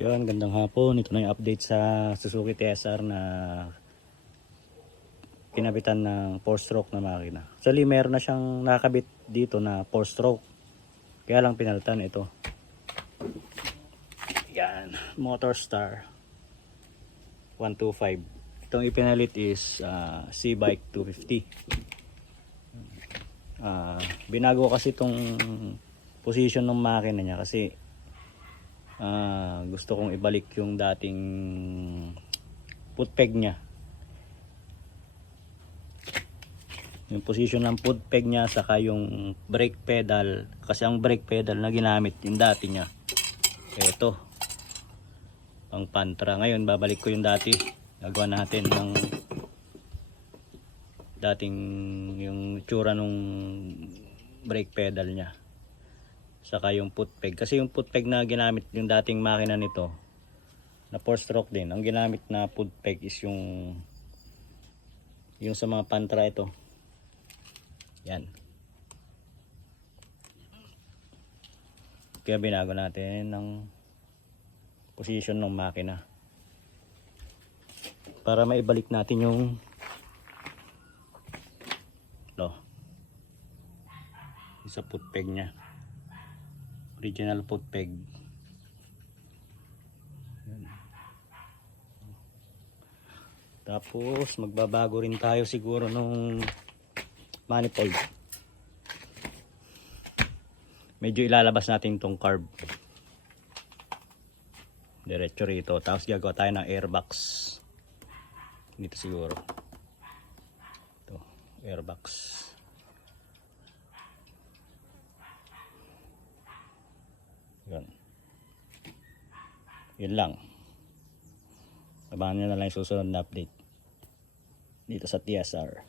Yun, gandang hapon. Ito na yung update sa Suzuki TSR na kinabitan ng 4-stroke na makina. Actually, meron na siyang nakakabit dito na 4-stroke. Kaya lang pinalitan ito. Yan, Motor Star 125. Itong ipinalit is C-Bike 250. Binago kasi itong position ng makina niya kasi gusto kong ibalik yung dating foot peg niya, yung position ng foot peg niya, saka yung brake pedal, kasi ang brake pedal na ginamit yung dati niya eto pang pantra. Ngayon babalik ko yung dati, gagawa natin ng dating yung tsura nung brake pedal niya, saka yung foot peg. Kasi yung foot peg na ginamit yung dating makina nito na 4-stroke din, ang ginamit na foot peg is yung sa mga pantra ito. Yan. Kaya binago natin ng position ng makina para maibalik natin yung sa foot peg niya, original foot peg. Yan. Tapos magbabago rin tayo siguro nung manifold. Medyo ilalabas natin tong carb diretso rito, tapos gagawa tayo ng airbox dito siguro. Ito, airbox. Yun lang. Abangan nyo na lang yung susunod na update dito sa TSR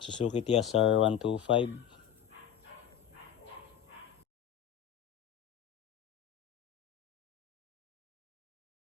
Suzuki TSR 125.